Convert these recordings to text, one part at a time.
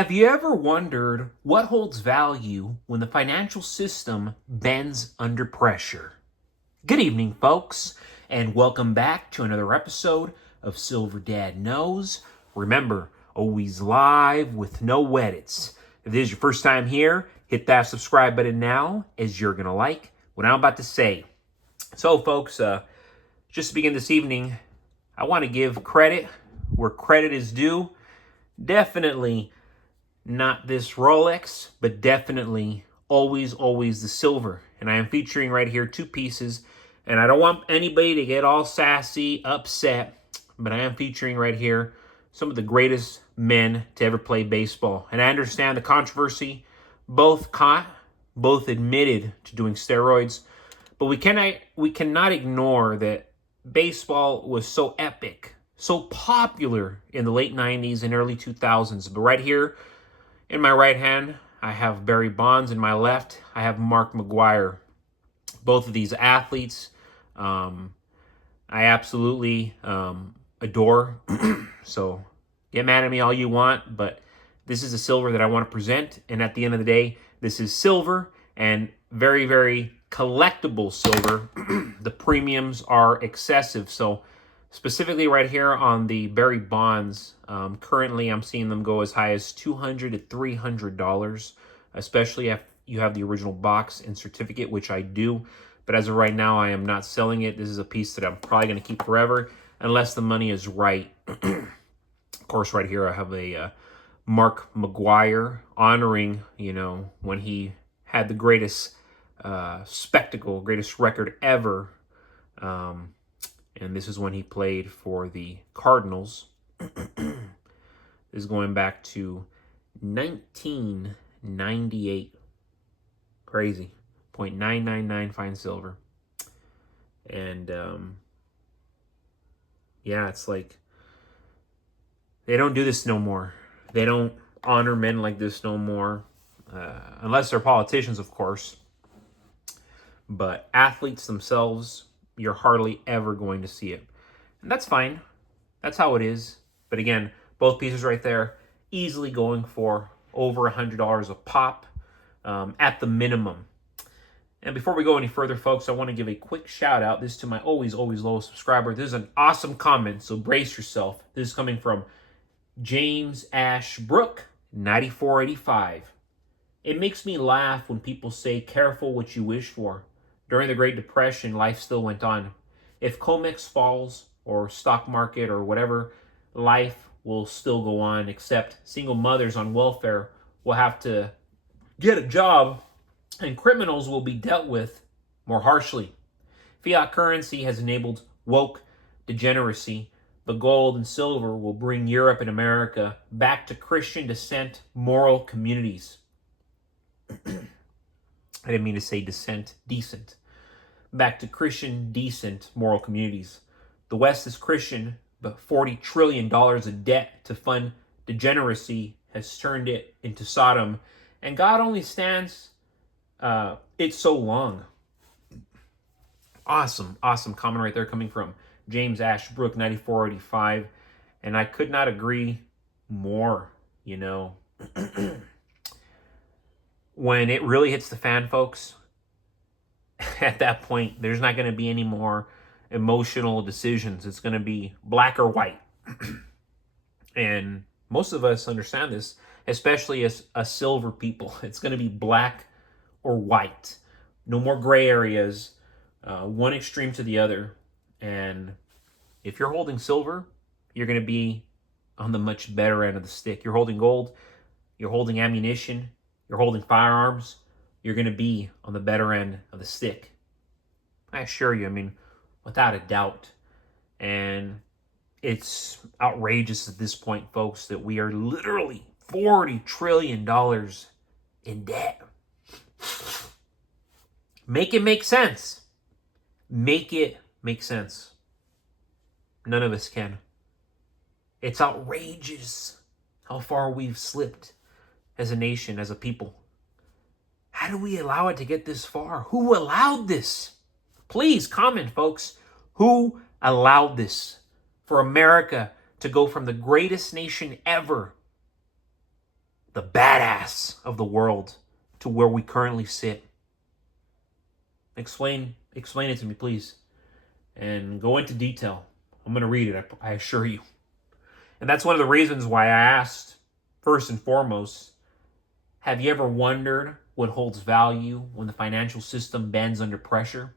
Have you ever wondered what holds value when the financial system bends under pressure? Good evening, folks, and welcome back to another episode of Silver Dad Knows. Remember, always live with no edits. If this is your first time here, hit that subscribe button now, as you're going to like what I'm about to say. So, folks, just to begin this evening, I want to give credit where credit is due. Definitely not this Rolex, but definitely always the silver. And I am featuring right here two pieces. And I don't want anybody to get all sassy, upset, but I am featuring right here some of the greatest men to ever play baseball. And I understand the controversy, both caught, both admitted to doing steroids. But we cannot ignore that baseball was so epic, so popular in the late 90s and early 2000s. But right here, in my right hand, I have Barry Bonds. In my left, I have Mark McGwire. Both of these athletes, I absolutely adore. So get mad at me all you want, but this is a silver that I want to present. And at the end of the day, this is silver and very, very collectible silver. The premiums are excessive. So specifically right here on the Barry Bonds, currently I'm seeing them go as high as $200 to $300, especially if you have the original box and certificate, which I do. But as of right now, I am not selling it. This is a piece that I'm probably going to keep forever unless the money is right. Of course, right here I have a Mark McGwire honoring, when he had the greatest spectacle, greatest record ever. And this is when he played for the Cardinals. This is going back to 1998. Crazy. 0.999 fine silver. And, yeah, it's like, they don't do this no more. They don't honor men like this no more. Unless they're politicians, of course. But athletes themselves, you're hardly ever going to see it. And that's fine. That's how it is. But again, both pieces right there, easily going for over $100 a pop at the minimum. And before we go any further, folks, I want to give a quick shout out. This is to my always loyal subscriber. This is an awesome comment, so brace yourself. This is coming from James Ashbrook, 9485. It makes me laugh when people say, careful what you wish for. During the Great Depression, life still went on. If COMEX falls, or stock market, or whatever, life will still go on, except single mothers on welfare will have to get a job, and criminals will be dealt with more harshly. Fiat currency has enabled woke degeneracy, but gold and silver will bring Europe and America back to Christian descent moral communities. I didn't mean to say decent. Back to Christian, decent, moral communities. The West is Christian, but $40 trillion of debt to fund degeneracy has turned it into Sodom, and God only stands it so long. Awesome comment right there coming from James Ashbrook, 9485, and I could not agree more, When it really hits the fan, folks, at that point, there's not going to be any more emotional decisions. It's going to be black or white. And most of us understand this, especially as a silver people. It's going to be black or white. No more gray areas, one extreme to the other. And if you're holding silver, you're going to be on the much better end of the stick. You're holding gold, you're holding ammunition, you're holding firearms, you're going to be on the better end of the stick. I assure you, without a doubt. And it's outrageous at this point, folks, that we are literally $40 trillion in debt. Make it make sense. Make it make sense. None of us can. It's outrageous how far we've slipped as a nation, as a people. How do we allow it to get this far? Who allowed this? Please comment, folks. Who allowed this for America to go from the greatest nation ever the badass of the world to where we currently sit? Explain it to me, please. And go into detail. I'm going to read it, I assure you. And that's one of the reasons why I asked, first and foremost, have you ever wondered what holds value when the financial system bends under pressure?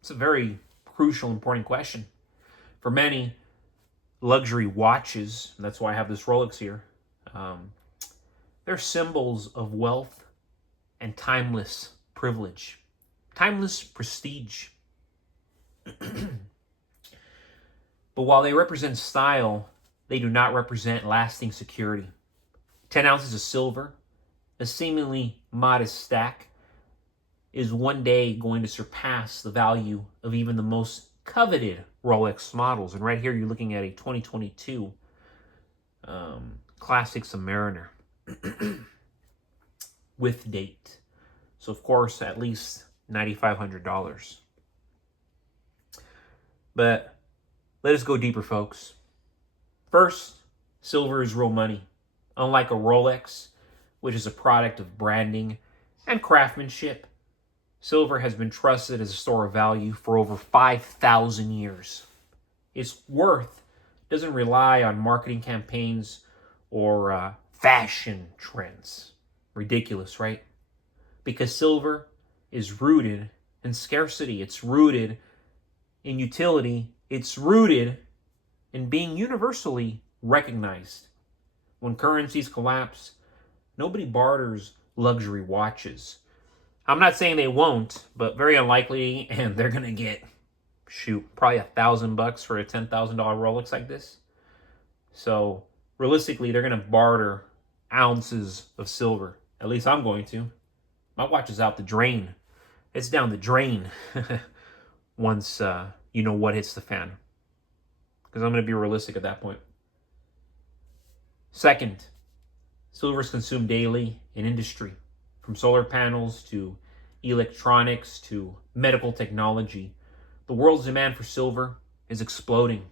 It's a very crucial, important question. For many, luxury watches, and that's why I have this Rolex here, they're symbols of wealth and timeless privilege, timeless prestige. But while they represent style, they do not represent lasting security. 10 ounces of silver, a seemingly modest stack, is one day going to surpass the value of even the most coveted Rolex models. And right here, you're looking at a 2022 Classic Submariner with date. So, of course, at least $9,500. But let us go deeper, folks. First, silver is real money. Unlike a Rolex, which is a product of branding and craftsmanship, silver has been trusted as a store of value for over 5,000 years. Its worth doesn't rely on marketing campaigns or fashion trends. Ridiculous, right? Because silver is rooted in scarcity. It's rooted in utility. It's rooted in being universally recognized. When currencies collapse, nobody barters luxury watches. I'm not saying they won't, but very unlikely, and they're going to get, probably $1,000 for a $10,000 Rolex like this. So, realistically, they're going to barter ounces of silver. At least I'm going to. My watch is out the drain. It's down the drain once you know what hits the fan. Because I'm going to be realistic at that point. Second, silver is consumed daily in industry. From solar panels to electronics to medical technology, the world's demand for silver is exploding.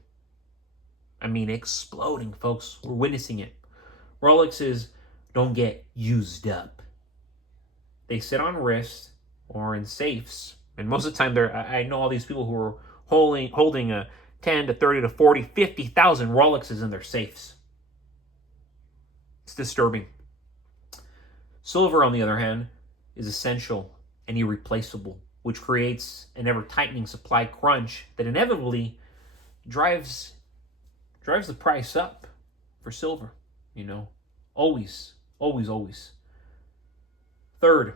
I mean, exploding, folks. We're witnessing it. Rolexes don't get used up. They sit on wrists or in safes. And most of the time, I know all these people who are holding a 10 to 30 to 40, 50,000 Rolexes in their safes. It's disturbing. Silver, on the other hand, is essential and irreplaceable, which creates an ever-tightening supply crunch that inevitably drives the price up for silver, you know. Always, always, always. Third,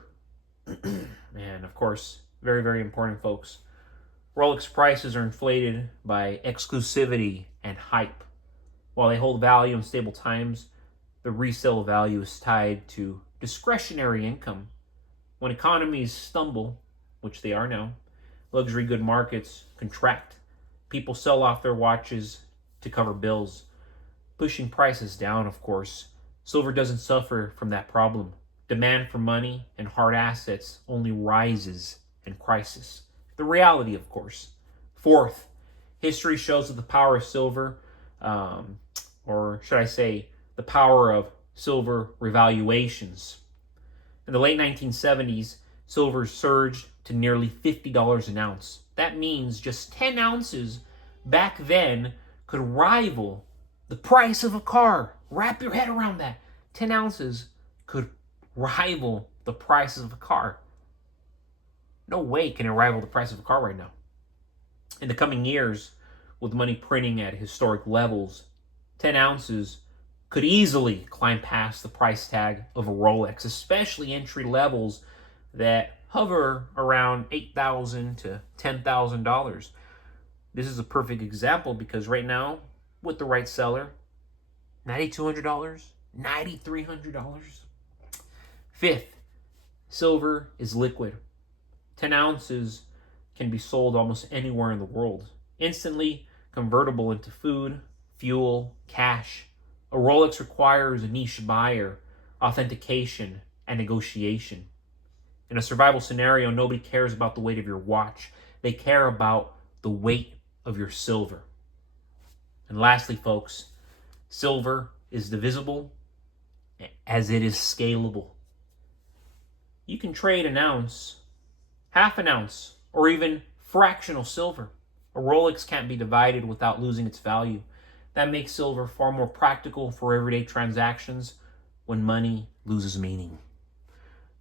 and of course, very, very important, folks, Rolex prices are inflated by exclusivity and hype. While they hold value in stable times, the resale value is tied to discretionary income. When economies stumble, which they are now, luxury good markets contract. People sell off their watches to cover bills, pushing prices down, of course. Silver doesn't suffer from that problem. Demand for money and hard assets only rises in crisis. The reality, of course. Fourth, history shows that the power of silver, or should I say, the power of silver revaluations. In the late 1970s, silver surged to nearly $50 an ounce. That means just 10 ounces back then could rival the price of a car. Wrap your head around that. 10 ounces could rival the price of a car. No way can it rival the price of a car right now. In the coming years, with money printing at historic levels, 10 ounces could easily climb past the price tag of a Rolex, especially entry levels that hover around $8,000 to $10,000. This is a perfect example because right now, with the right seller, $9,200, $9,300. Fifth, silver is liquid. 10 ounces can be sold almost anywhere in the world, instantly convertible into food, fuel, cash. A Rolex requires a niche buyer, authentication, and negotiation. In a survival scenario, nobody cares about the weight of your watch. They care about the weight of your silver. And lastly, folks, silver is divisible as it is scalable. You can trade an ounce, half an ounce, or even fractional silver. A Rolex can't be divided without losing its value. That makes silver far more practical for everyday transactions when money loses meaning.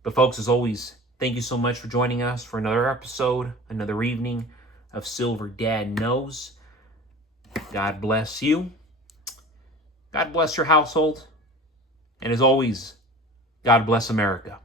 But folks, as always, thank you so much for joining us for another episode, another evening of Silver Dad Knows. God bless you. God bless your household. And as always, God bless America.